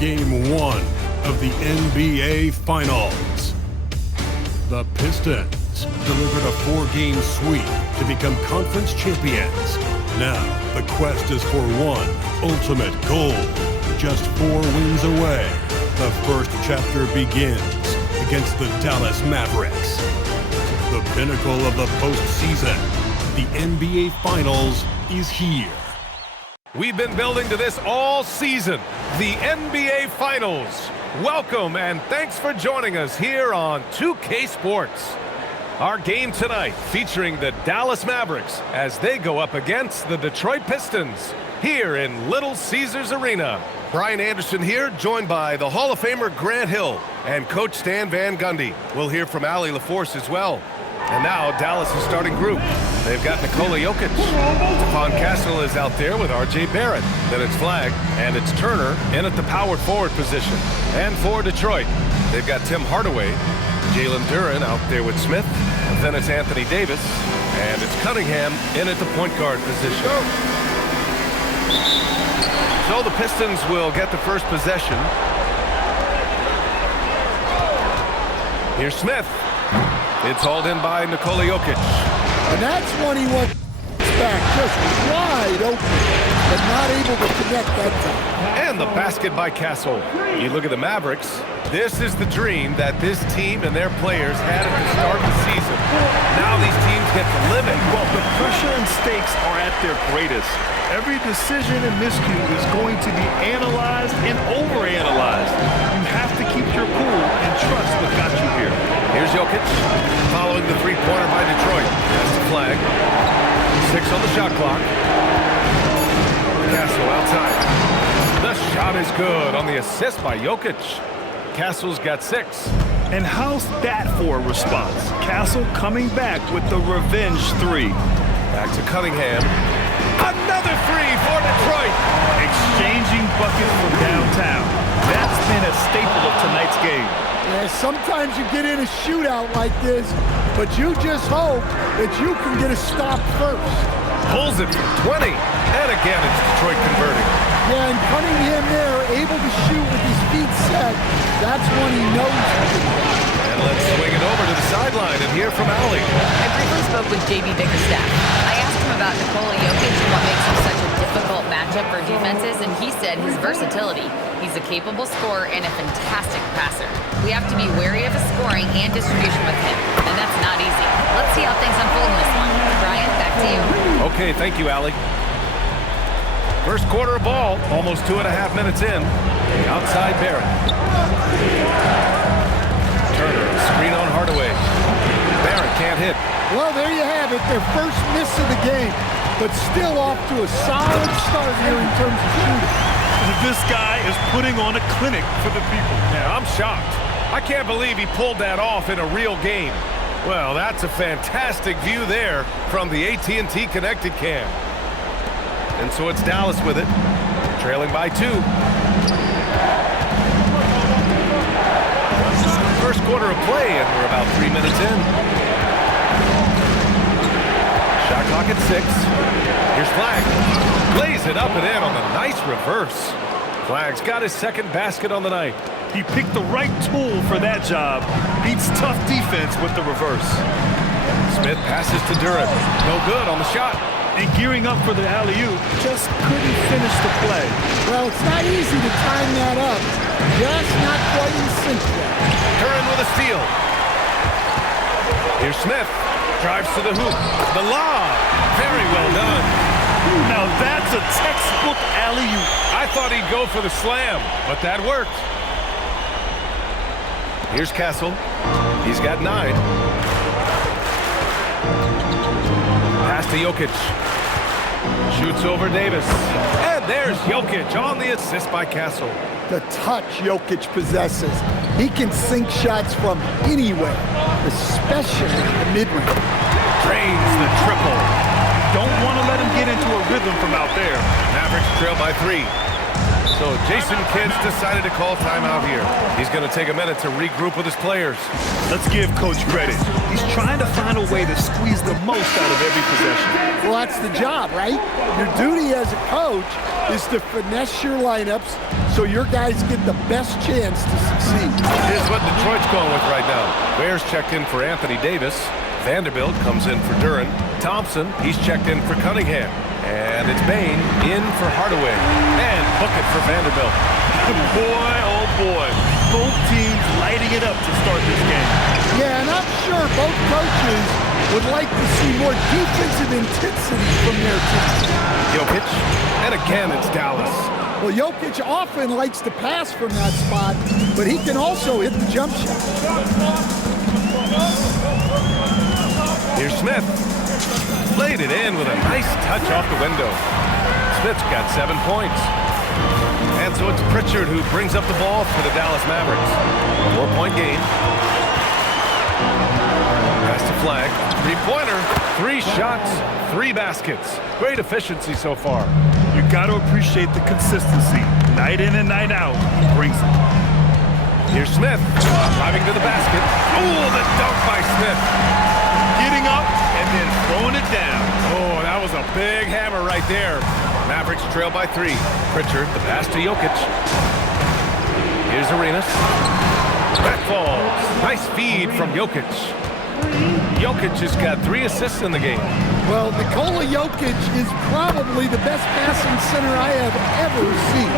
Game 1 of the NBA Finals. The Pistons delivered a 4-game sweep to become conference champions. Now, the quest is for one ultimate goal. Just 4 wins away, the first chapter begins against the Dallas Mavericks. The pinnacle of the postseason, the NBA Finals, is here. We've been building to this all season, the NBA Finals. Welcome and thanks for joining us here on 2K Sports. Our game tonight featuring the Dallas Mavericks as they go up against the Detroit Pistons here in Little Caesars Arena. Brian Anderson here, joined by the Hall of Famer Grant Hill and Coach Stan Van Gundy. We'll hear from Allie LaForce as well. And now Dallas' starting group. They've got Nikola Jokic. Stephon Castle is out there with R.J. Barrett. Then it's Flagg, and it's Turner in at the power forward position. And for Detroit, they've got Tim Hardaway, Jalen Duren out there with Smith. And then it's Anthony Davis, and it's Cunningham in at the point guard position. So the Pistons will get the first possession. Here's Smith. It's hauled in by Nikola Jokic. And that's when he went back, just wide open, but not able to connect that time. And the basket by Castle. You look at the Mavericks, this is the dream that this team and their players had at the start of the season. Now these teams get to live it. Well, the pressure and stakes are at their greatest. Every decision and miscue is going to be analyzed and overanalyzed. You have to keep your cool and trust what got you here. Here's Jokic, following the three-pointer by Detroit. That's the Flagg. 6 on the shot clock. Castle outside. The shot is good on the assist by Jokic. Castle's got 6. And how's that for a response? Castle coming back with the revenge 3. Back to Cunningham. Another 3 for Detroit. Exchanging buckets from downtown. That's been a staple of tonight's game. Yeah, sometimes you get in a shootout like this, but you just hope that you can get a stop first. Pulls it for 20. And again, it's Detroit converting. Yeah, and Cunningham there, able to shoot with his feet set. That's when he knows he can. And let's swing it over to the sideline and hear from Allie. I briefly spoke with J.B. Bickerstaff. I asked him about Nikola Jokic and what makes him such a difficult matchup for defenses, and he said his versatility. He's a capable scorer and a fantastic passer. We have to be wary of his scoring and distribution with him, and that's not easy. Let's see how things unfold in this one. Brian, back to you. Okay, thank you, Allie. First quarter of ball, almost 2.5 minutes in. Outside Barrett. Turner, screen on Hardaway. Barrett can't hit. Well, there you have it, their first miss of the game, but still off to a solid start here in terms of shooting. This guy is putting on a clinic for the people. Yeah, I'm shocked. I can't believe he pulled that off in a real game. Well, that's a fantastic view there from the AT&T Connected Cam. And so it's Dallas with it, trailing by 2. First quarter of play, and we're about 3 minutes in. Shot clock at 6. Here's Flagg. Lays it up and in on the nice reverse. Flagg's got his second basket on the night. He picked the right tool for that job. Beats tough defense with the reverse. Smith passes to Duren. No good on the shot. And gearing up for the alley-oop, just couldn't finish the play. Well, it's not easy to time that up. Just not quite in sync yet. Duren with a steal. Here's Smith. Drives to the hoop. The lob. Very well done. Now that's a textbook alley-oop. I thought he'd go for the slam, but that worked. Here's Castle. He's got 9. Pass to Jokic. Shoots over Davis. And there's Jokic on the assist by Castle. The touch Jokic possesses. He can sink shots from anywhere, especially the mid-range. Drains the triple. Don't want to let him get into a rhythm from out there. Mavericks trail by 3. So Jason Kidd's decided to call timeout here. He's going to take a minute to regroup with his players. Let's give Coach credit. He's trying to find a way to squeeze the most out of every possession. Well, that's the job, right? Your duty as a coach is to finesse your lineups, so your guys get the best chance to succeed. Here's what Detroit's going with right now. Bears checked in for Anthony Davis. Vanderbilt comes in for Duren. Thompson, he's checked in for Cunningham. And it's Bain in for Hardaway. And Bucket for Vanderbilt. Boy, oh boy. Both teams lighting it up to start this game. Yeah, and I'm sure both coaches would like to see more defensive intensity from their team. Jokic. And again, it's Dallas. Well, Jokic often likes to pass from that spot, but he can also hit the jump shot. Here's Smith. Laid it in with a nice touch off the window. Smith's got 7 points. And so it's Pritchard who brings up the ball for the Dallas Mavericks. 4-point game. Pass to Flag. Three-pointer. 3 shots, 3 baskets. Great efficiency so far. You got to appreciate the consistency. Night in and night out, he brings it. Here's Smith. Driving to the basket. Oh, the dunk by Smith. Getting up and then throwing it down. Oh, that was a big hammer right there. Mavericks trail by 3. Pritchard, the pass to Jokic. Here's Arenas. That falls. Nice feed from Jokic. Jokic has got 3 assists in the game. Well, Nikola Jokic is probably the best passing center I have ever seen.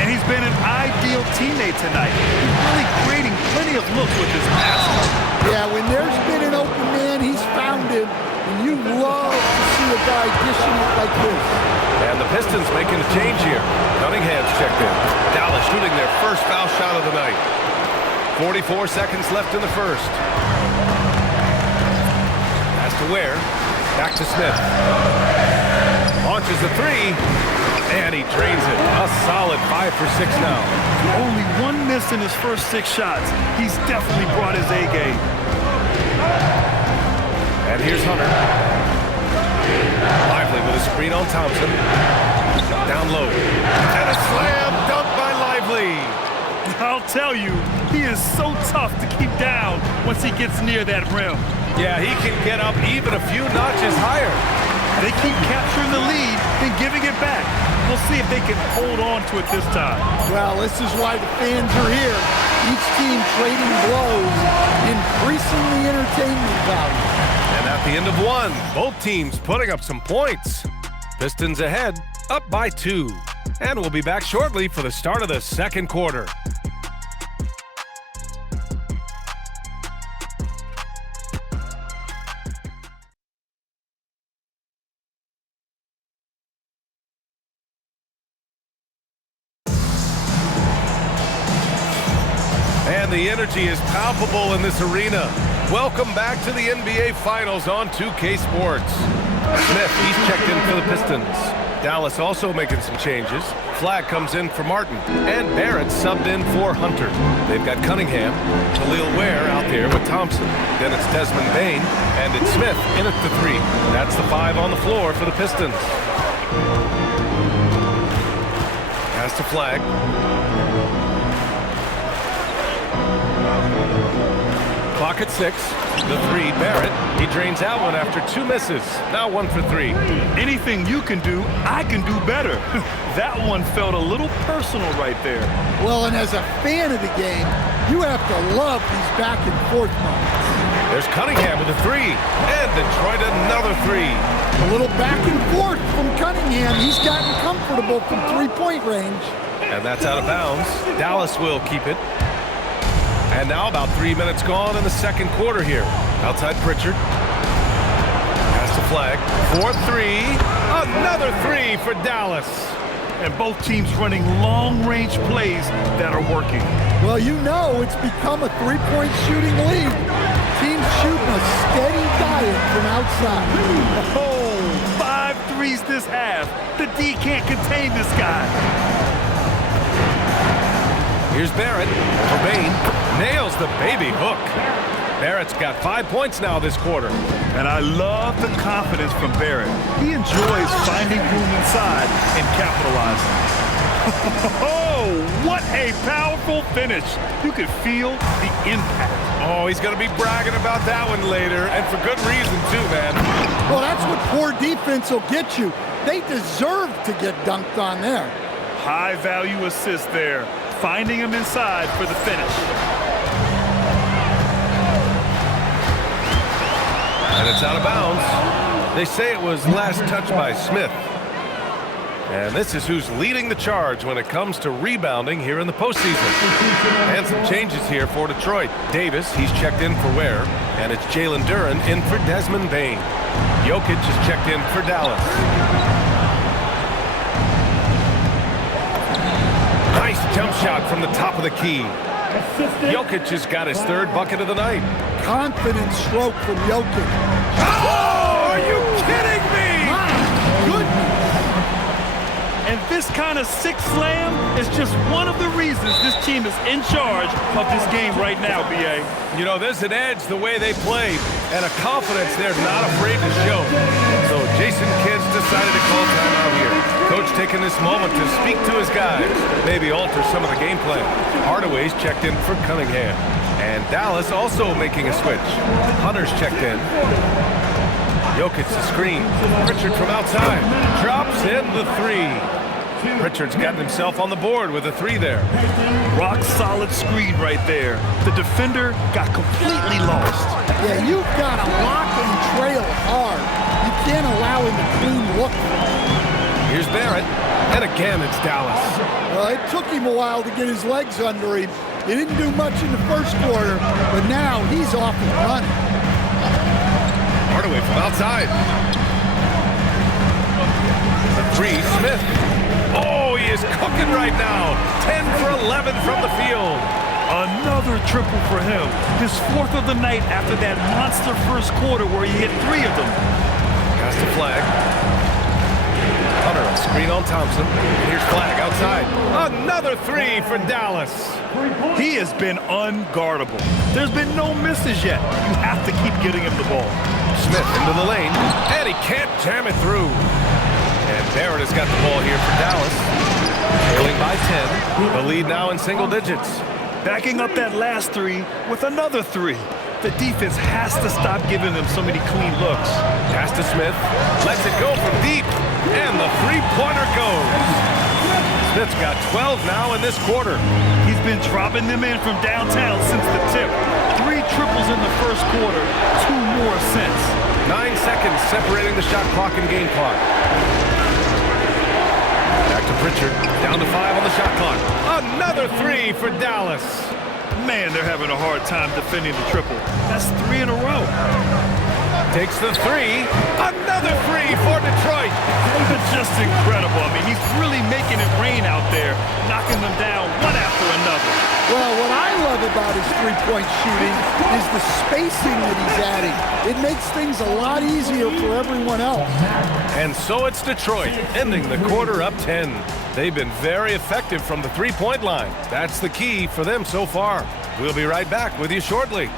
And he's been an ideal teammate tonight. He's really creating plenty of looks with his passing. Yeah, when there's been an open man, he's found him. And you love to see a guy dishing it like this. And the Pistons making a change here. Cunningham's checked in. Dallas shooting their first foul shot of the night. 44 seconds left in the first. Pass to Ware. Back to Smith. Launches the 3. And he drains it. A solid 5 for 6 now. Only 1 miss in his first 6 shots. He's definitely brought his A game. And here's Hunter. Lively with a screen on Thompson. Down low. And a slam dunk by Lively. I'll tell you, he is so tough to keep down once he gets near that rim. Yeah, he can get up even a few notches higher. They keep capturing the lead and giving it back. We'll see if they can hold on to it this time. Well, this is why the fans are here. Each team trading blows, increasing the entertainment value. And at the end of 1, both teams putting up some points. Pistons ahead, up by 2. And we'll be back shortly for the start of the second quarter. And the energy is palpable in this arena. Welcome back to the NBA Finals on 2K Sports. Smith, he's checked in for the Pistons. Dallas also making some changes. Flag comes in for Martin. And Barrett subbed in for Hunter. They've got Cunningham, Khalil Ware out there with Thompson. Then it's Desmond Bain, and it's Smith in at the 3. That's the 5 on the floor for the Pistons. Pass to Flag. Clock at 6. The 3, Barrett. He drains that one after 2 misses. Now 1 for 3. Anything you can do, I can do better. That one felt a little personal right there. Well, and as a fan of the game, you have to love these back and forth moments. There's Cunningham with a 3. And Detroit another 3. A little back and forth from Cunningham. He's gotten comfortable from 3-point range. And that's out of bounds. Dallas will keep it. And now about 3 minutes gone in the second quarter here. Outside Pritchard. Pass to Flag. 4-3. Another 3 for Dallas. And both teams running long-range plays that are working. Well, you know it's become a 3-point shooting league. Teams shooting a steady diet from outside. Oh, 5 threes this half. The D can't contain this guy. Here's Barrett for Bain. Nails the baby hook. Barrett's got 5 points now this quarter. And I love the confidence from Barrett. He enjoys finding room inside and capitalizing. Oh, what a powerful finish. You could feel the impact. Oh, he's going to be bragging about that one later, and for good reason too, man. Well, that's what poor defense will get you. They deserve to get dunked on there. high-value assist there, finding him inside for the finish. And it's out of bounds. They say it was last touched by Smith. And this is who's leading the charge when it comes to rebounding here in the postseason. And some changes here for Detroit. Davis, he's checked in for Ware. And it's Jalen Duren in for Desmond Bane. Jokic is checked in for Dallas. Nice jump shot from the top of the key. Jokic has got his third bucket of the night. Confident stroke from Jokic. Oh, are you kidding me? Goodness. And this kind of sick slam is just one of the reasons this team is in charge of this game right now, B.A. You know, there's an edge the way they played and a confidence they're not afraid to show. So Jason Kidd's decided to call timeout here. Coach taking this moment to speak to his guys, maybe alter some of the game plan. Hardaway's checked in for Cunningham. And Dallas also making a switch. Hunter's checked in. Jokic the screen. Pritchard from outside. Drops in the three. Pritchard's gotten himself on the board with a three there. Rock solid screen right there. The defender got completely lost. Yeah, you've got to lock and trail hard. You can't allow him to clean look. Here's Barrett. And again, it's Dallas. It took him a while to get his legs under him. He didn't do much in the first quarter, but now he's off and running. Hardaway from outside. The three, Smith. Oh, he is cooking right now. 10 for 11 from the field. Another triple for him. His fourth of the night after that monster first quarter where he hit three of them. Cast a flag. Hunter on screen on Thompson. And here's flag outside. Another three for Dallas. He has been unguardable. There's been no misses yet. You have to keep getting him the ball. Smith into the lane. And he can't jam it through. And Barrett has got the ball here for Dallas. Trailing by 10. The lead now in single digits. Backing up that last three with another three. The defense has to stop giving them so many clean looks. Pass to Smith. Lets it go from deep. And the three-pointer goes. Smith's got 12 now in this quarter. He's been dropping them in from downtown since the tip. 3 triples in the first quarter, 2 more since. 9 seconds separating the shot clock and game clock. Back to Pritchard. Down to 5 on the shot clock. Another three for Dallas. Man, they're having a hard time defending the triple. That's 3 in a row. Takes the three. Another three for Detroit. It's just incredible. I mean, he's really making it rain out there, knocking them down one after another. Well, what I love about his three-point shooting is the spacing that he's adding. It makes things a lot easier for everyone else. And so it's Detroit, ending the quarter up 10. They've been very effective from the three-point line. That's the key for them so far. We'll be right back with you shortly.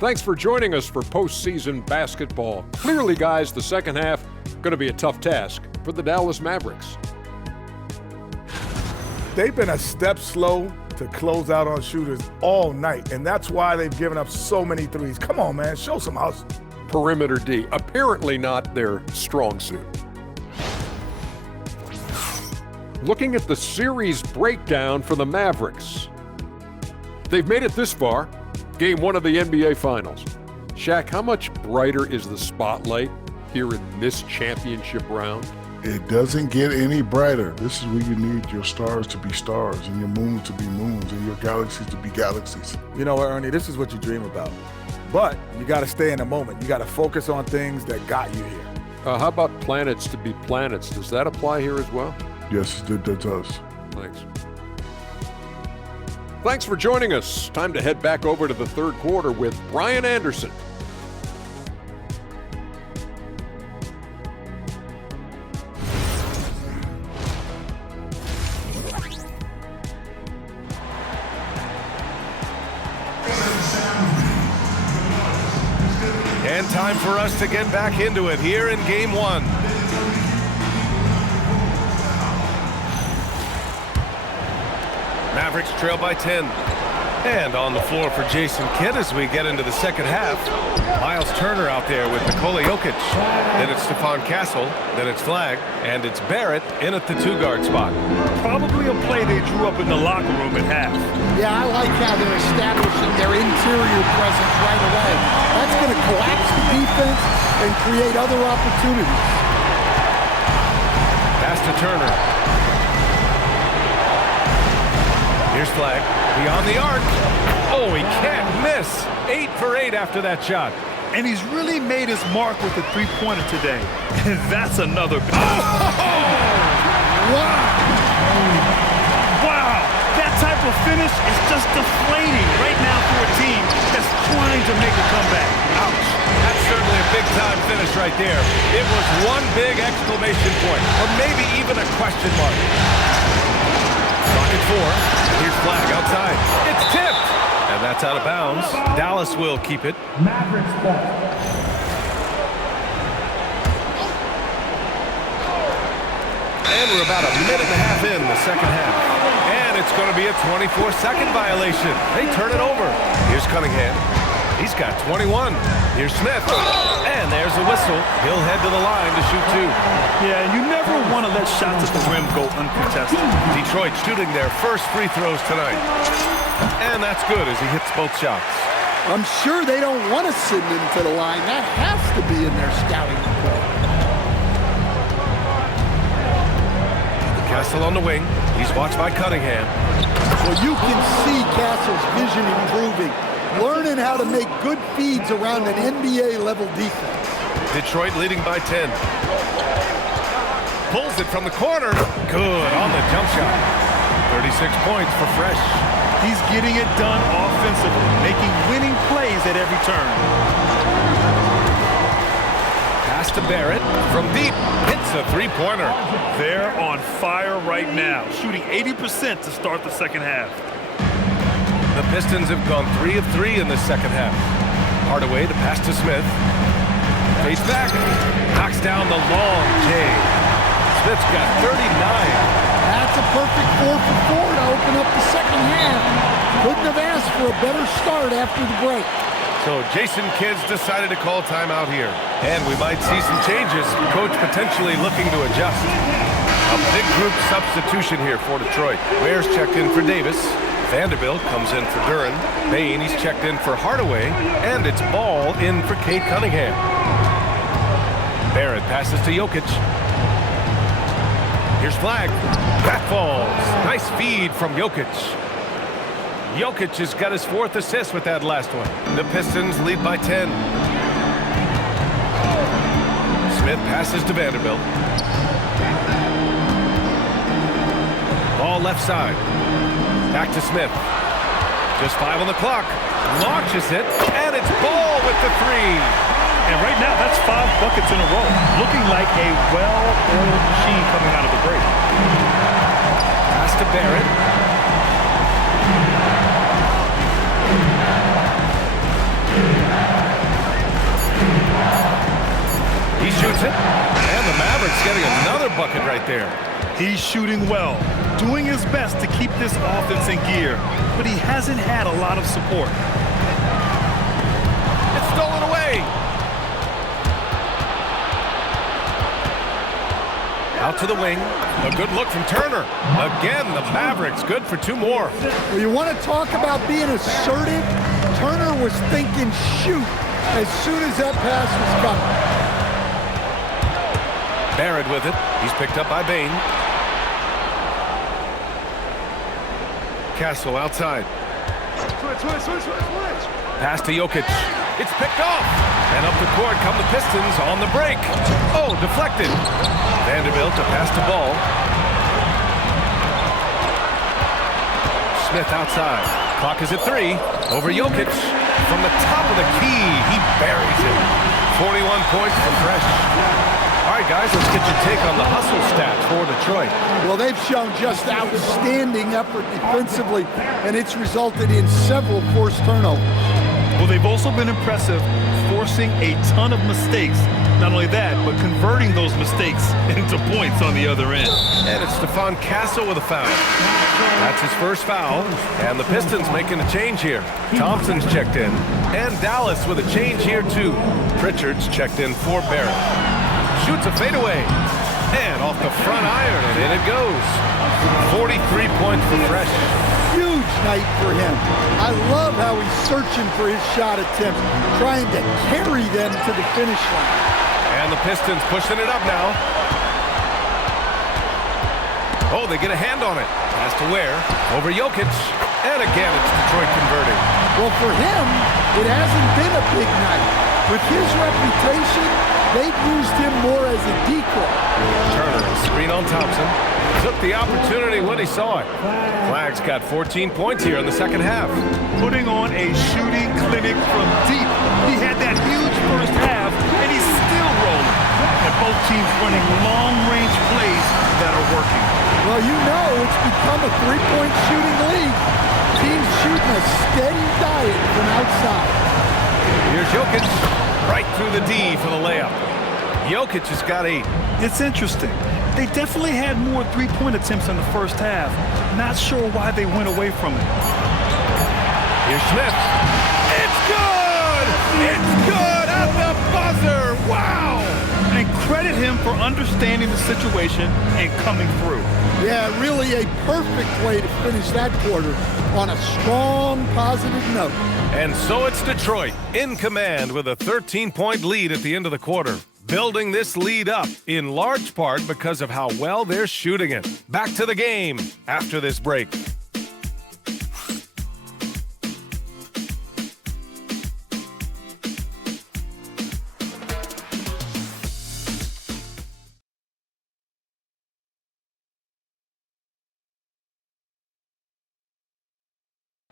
Thanks for joining us for postseason basketball. Clearly, guys, the second half going to be a tough task for the Dallas Mavericks. They've been a step slow to close out on shooters all night, and that's why they've given up so many threes. Come on, man, show some hustle. Perimeter D, apparently not their strong suit. Looking at the series breakdown for the Mavericks. They've made it this far. Game 1 of the NBA Finals. Shaq, how much brighter is the spotlight here in this championship round? It doesn't get any brighter. This is where you need your stars to be stars and your moons to be moons and your galaxies to be galaxies. You know what, Ernie, this is what you dream about. But you got to stay in the moment. You got to focus on things that got you here. How about planets to be planets? Does that apply here as well? Yes, it does. Thanks. Thanks for joining us. Time to head back over to the third quarter with Brian Anderson. And time for us to get back into it here in Game 1. Mavericks trail by 10. And on the floor for Jason Kidd as we get into the second half. Miles Turner out there with Nikola Jokic. Then it's Stephon Castle. Then it's Flagg. And it's Barrett in at the 2-guard spot. Probably a play they drew up in the locker room at half. Yeah, I like how they're establishing their interior presence right away. That's going to collapse the defense and create other opportunities. Pass to Turner. Here's Flagg. Beyond the arc. Oh, he can't miss. 8 for 8 after that shot. And he's really made his mark with the three-pointer today. And that's another. Wow! Wow! That type of finish is just deflating right now for a team that's trying to make a comeback. Ouch. That's certainly a big-time finish right there. It was one big exclamation point, or maybe even a question mark. Clock at 4. Here's Flagg outside. It's tipped. And that's out of bounds. Dallas will keep it. Mavericks ball. And we're about a minute and a half in the second half. And it's going to be a 24-second violation. They turn it over. Here's Cunningham. He's got 21. Here's Smith. And there's a whistle. He'll head to the line to shoot 2. Yeah, you never want to let shots at the rim go uncontested. Detroit shooting their first free throws tonight. And that's good as he hits both shots. I'm sure they don't want to send him to the line. That has to be in their scouting report. Castle on the wing. He's watched by Cunningham. Well, you can see Castle's vision improving, learning how to make good feeds around an NBA-level defense. Detroit leading by 10. Pulls it from the corner. Good on the jump shot. 36 points for Fresh. He's getting it done offensively, making winning plays at every turn. Pass to Barrett from deep. Hits a three-pointer. They're on fire right now, shooting 80% to start the second half. The Pistons have gone 3 of 3 in the second half. Hardaway, the pass to Smith. Fades back. Knocks down the long J. Smith's got 39. That's a perfect 4 for 4 to open up the second half. Couldn't have asked for a better start after the break. So Jason Kidd's decided to call timeout here. And we might see some changes. Coach potentially looking to adjust. A big group substitution here for Detroit. Ware's checked in for Davis. Vanderbilt comes in for Duren. Bain, he's checked in for Hardaway. And it's Ball in for Cade Cunningham. Barrett passes to Jokic. Here's Flagg. That falls. Nice feed from Jokic. Jokic has got his 4th assist with that last one. The Pistons lead by 10. Smith passes to Vanderbilt. Ball left side. Back to Smith. Just 5 on the clock. Launches it, and it's Ball with the 3. And right now, that's 5 buckets in a row. Looking like a well-oiled machine coming out of the break. Pass to Barrett. He shoots it. And the Mavericks getting another bucket right there. He's shooting well, doing his best to keep this offense in gear, but he hasn't had a lot of support. It's stolen away. Out to the wing. A good look from Turner. Again, the Mavericks good for 2 more. Well, you want to talk about being assertive? Turner was thinking shoot as soon as that pass was coming. Barrett with it. He's picked up by Bain. Castle outside. Pass to Jokic. It's picked off. And up the court come the Pistons on the break. Oh, deflected. Vanderbilt to pass the ball. Smith outside. Clock is at 3. Over Jokic. From the top of the key, he buries it. 41 points for Fresh. All right, guys, let's get your take on the hustle stats for Detroit. Well, they've shown just outstanding effort defensively, and it's resulted in several forced turnovers. Well, they've also been impressive, forcing a ton of mistakes. Not only that, but converting those mistakes into points on the other end. And it's Stephon Castle with a foul. That's his first foul, and the Pistons making a change here. Thompson's checked in, and Dallas with a change here too. Pritchard's checked in for Barrett. Shoots a fadeaway, and off the front iron, and in it goes. 43 points for Fresh. Huge night for him. I love how he's searching for his shot attempts, trying to carry them to the finish line. And the Pistons pushing it up now. Oh, they get a hand on it. Pass to Ware. Over Jokic. And again, it's Detroit converting. Well, for him, it hasn't been a big night. With his reputation, they've used him more as a decoy. Turner, screen on Thompson. Took the opportunity when he saw it. Flag's got 14 points here in the second half. Putting on a shooting clinic from deep. He had that huge first half, and he's still rolling. And both teams running long-range plays that are working. Well, you know it's become a three-point shooting league. Teams shooting a steady diet from outside. Here's Jokic. Right through the D for the layup. Jokic has got 8. It's interesting. They definitely had more three-point attempts in the first half. Not sure why they went away from it. Here's Smith. It's good! It's good at the buzzer! Wow! And credit him for understanding the situation and coming through. Yeah, really a perfect way to finish that quarter on a strong, positive note. And so it's Detroit in command with a 13-point lead at the end of the quarter. Building this lead up in large part because of how well they're shooting it. Back to the game after this break.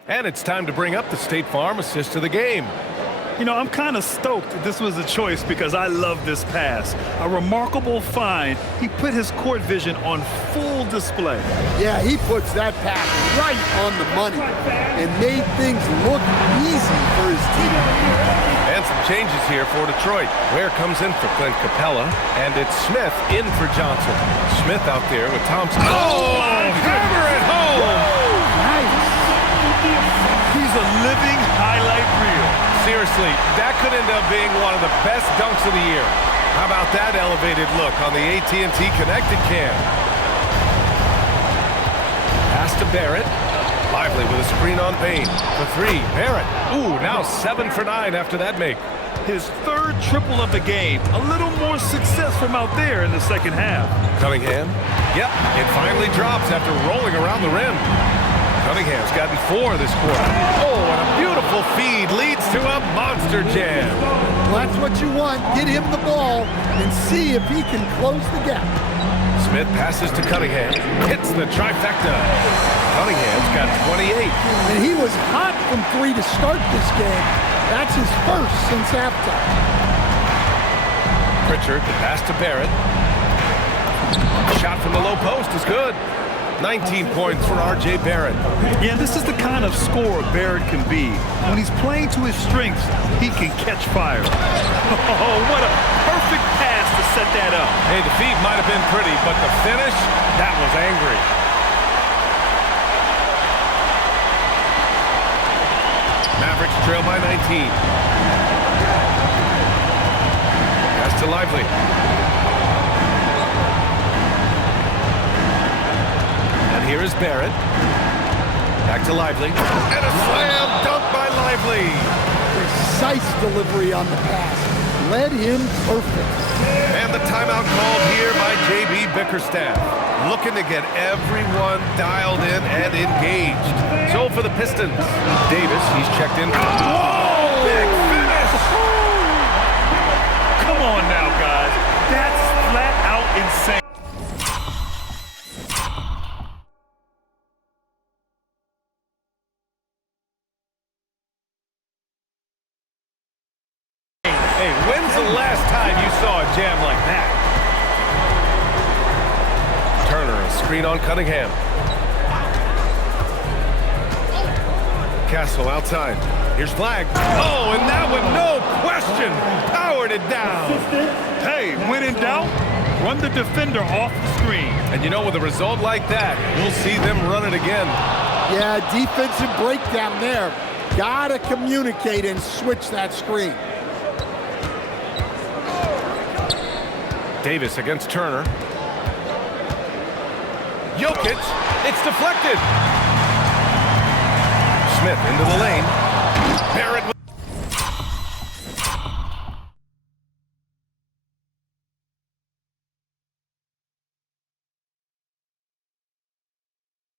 And it's time to bring up the State Farm assist of the game. You know, I'm kind of stoked that this was a choice because I love this pass. A remarkable find. He put his court vision on full display. Yeah, he puts that pass right on the money and made things look easy for his team. And some changes here for Detroit. Ware comes in for Clint Capella, and it's Smith in for Johnson. Smith out there with Thompson. Oh, hammer it home! Nice. He's a living highlight reel. Seriously, that could end up being one of the best dunks of the year. How about that elevated look on the AT&T Connected Cam? Pass to Barrett. Lively with a screen on Payne. For 3, Barrett. Ooh, now 7 for 9 after that make. His third triple of the game. A little more success from out there in the second half. Cunningham. Yep, it finally drops after rolling around the rim. Cunningham's gotten 4 this quarter. Oh, and a beautiful feed leads to a monster jam. Well, that's what you want. Get him the ball and see if he can close the gap. Smith passes to Cunningham. Hits the trifecta. Cunningham's got 28. And he was hot from 3 to start this game. That's his first since halftime. Pritchard, the pass to Barrett. Shot from the low post is good. 19 points for R.J. Barrett. Yeah, this is the kind of scorer Barrett can be. When he's playing to his strengths, he can catch fire. Oh, what a perfect pass to set that up. Hey, the feed might have been pretty, but the finish, that was angry. Mavericks trail by 19. Pass to Lively. Here is Barrett. Back to Lively. And a slam dunk by Lively. Precise delivery on the pass. Led him perfect. And the timeout called here by J.B. Bickerstaff. Looking to get everyone dialed in and engaged. So for the Pistons, Davis, he's checked in. Whoa! Big finish! Come on now, guys. That's flat out insane. Hey, when's the last time you saw a jam like that? Turner, a screen on Cunningham. Castle outside. Here's flag. Oh, and that one, no question, powered it down. Hey, when in doubt, run the defender off the screen. And you know, with a result like that, we'll see them run it again. Yeah, defensive breakdown there. Gotta communicate and switch that screen. Davis against Turner. Jokic, it's deflected. Smith into the lane. Barrett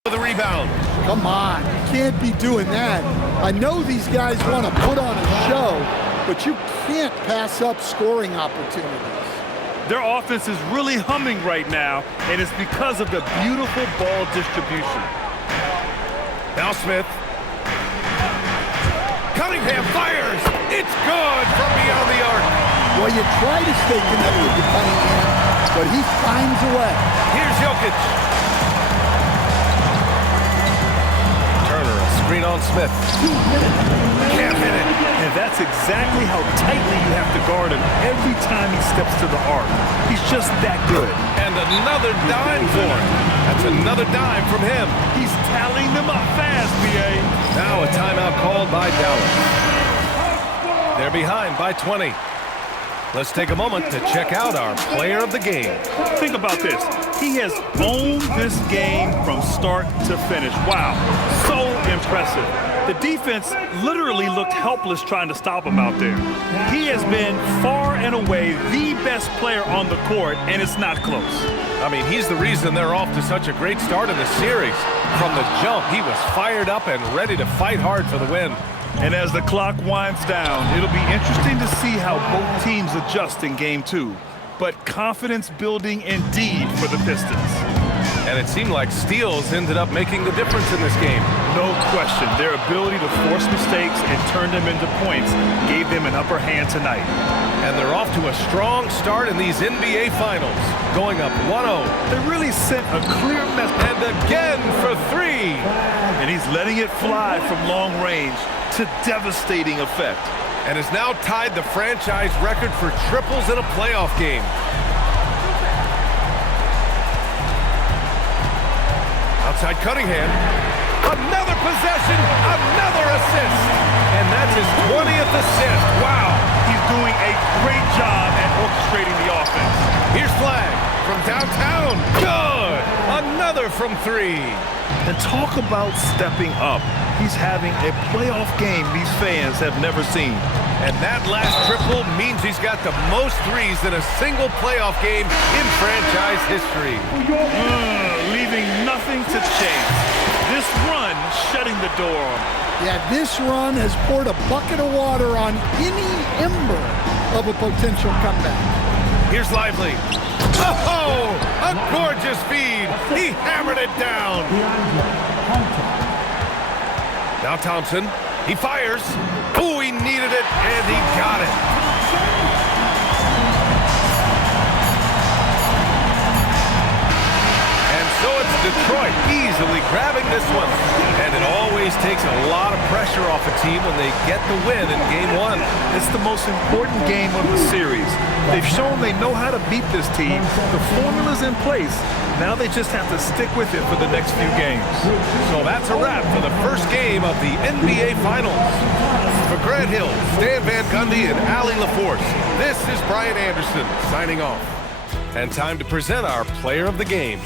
with the rebound. Come on, you can't be doing that. I know these guys want to put on a show, but you can't pass up scoring opportunities. Their offense is really humming right now, and it's because of the beautiful ball distribution. Now Smith. Cunningham fires. It's good from beyond the arc. Well, you try to stay connected to Cunningham, but he finds a way. Here's Jokic. Turner, a screen on Smith. Can't hit it. And that's exactly how tightly you have to guard him every time he steps to the arc. He's just that good. And another dime for him. That's another dime from him. He's tallying them up fast, B.A. Now a timeout called by Dallas. They're behind by 20. Let's take a moment to check out our player of the game. Think about this. He has owned this game from start to finish. Wow, so impressive. The defense literally looked helpless trying to stop him out there. He has been far and away the best player on the court, and it's not close. I mean, he's the reason they're off to such a great start in the series. From the jump, he was fired up and ready to fight hard for the win. And as the clock winds down, it'll be interesting to see how both teams adjust in Game 2. But confidence building indeed for the Pistons. And it seemed like steals ended up making the difference in this game. No question. Their ability to force mistakes and turn them into points gave them an upper hand tonight. And they're off to a strong start in these NBA Finals, going up 1-0. They really sent a clear message. And again for three. And he's letting it fly from long range to devastating effect. And has now tied the franchise record for triples in a playoff game. Outside Cunningham. Another possession, another assist. And that's his 20th assist. Wow. He's doing a great job at orchestrating the offense. Here's flag from downtown. Good. Another from three. And talk about stepping up. He's having a playoff game these fans have never seen. And that last triple means he's got the most threes in a single playoff game in franchise history. Leaving nothing to chance. This run shutting the door on him. Yeah, this run has poured a bucket of water on any ember of a potential comeback. Here's Lively. Oh, a gorgeous feed. He hammered it down. Now Thompson, he fires. Oh, he needed it, and he got it. And so it's Detroit easily grabbing this one. And it always takes a lot of pressure off a team when they get the win in Game 1. It's the most important game of the series. They've shown they know how to beat this team. The formula's in place. Now they just have to stick with it for the next few games. So that's a wrap for the first game of the NBA Finals. For Grant Hill, Stan Van Gundy, and Allie LaForce, this is Brian Anderson signing off. And time to present our player of the game.